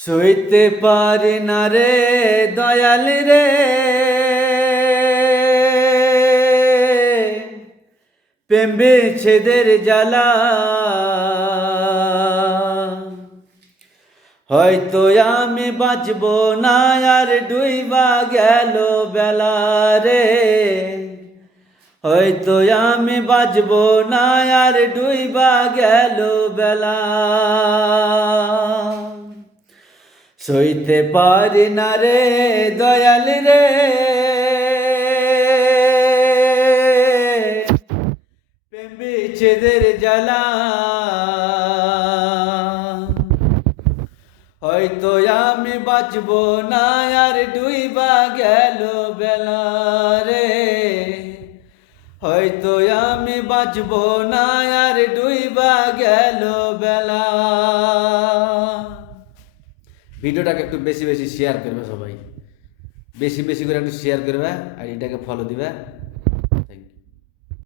সইতে পারি না রে দয়াল রে, প্রেম বিচ্ছেদের জ্বালা। হয়তো আমি বাঁচব না আর ডুইবা গেল বেলা রে, হয়তো আমি বাঁচব না আর ডুইবা গেল বেলা। সইতে পারি না রে দয়াল রে, প্রেম বিচ্ছেদের জ্বালা। হয়তো আমি বাঁচব না আর ডুইবা গেল বেলা রে, হয়তো আমি বাঁচব না আর ডুইবা গেল বেলা। ভিডিওটাকে একটু বেশি বেশি শেয়ার করবে সবাই, বেশি বেশি করে একটু শেয়ার করবে আর এটাকে ফলো দিবে।